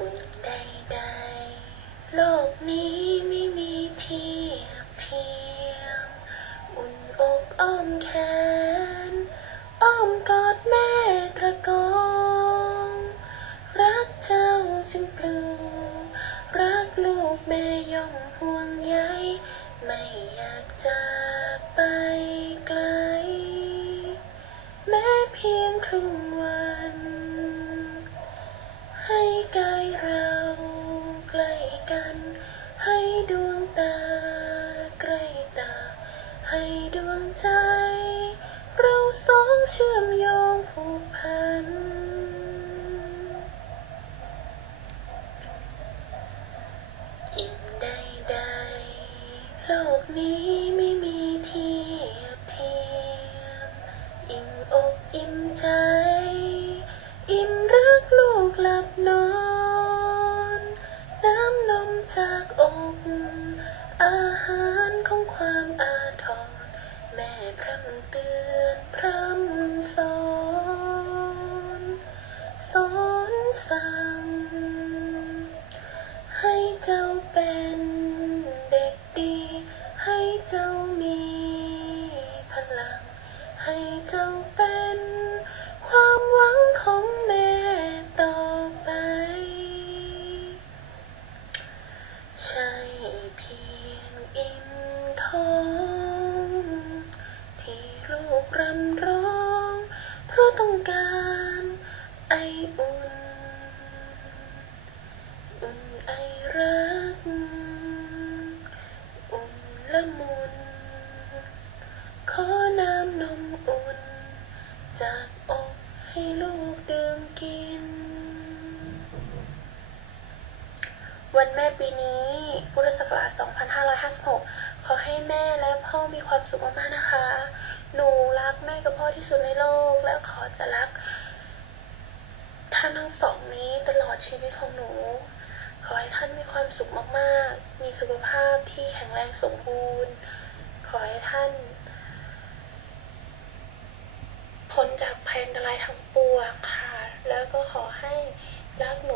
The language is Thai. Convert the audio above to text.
อุ่นใดๆโลกนี้ไม่มีเทียบเทียมอุ่นอกอ้อมแขน อ้อมกอดแม่ตระโกงรักเจ้าจึงปลูรักลูกแม่ย่อมห่วงใยไม่อยากจากไปไกล แม้เพียงครึ่ง ตาใกล้ตา ให้ดวงใจ เราสองเชื่อมโยงผูกพัน อาหารของความอาทรแม่พร่ำเตือนพร่ำสอนสอนสั่งให้เจ้าเป็นเด็กดี ให้เจ้ามีพลัง ให้เจ้าเป็นความหวังของแม่ กรำร้อง เพราะต้องการไออุ่น อุ่นไอรัก อุ่นละมุน ขอน้ำนมอุ่น จากอกให้ลูกดื่มกิน วันแม่ปีนี้พุทธศักราช2556 ขอให้แม่และพ่อมีความสุขมากๆนะคะ หนูรักแม่กับพ่อที่สุดในโลก และขอจะรักท่านทั้งสองนี้ตลอดชีวิตของหนู ขอให้ท่านมีความสุขมากๆ มีสุขภาพที่แข็งแรงสมบูรณ์ ขอให้ท่านพ้นจากภัยอันตรายทั้งปวงค่ะ แล้วก็ขอให้รักหนู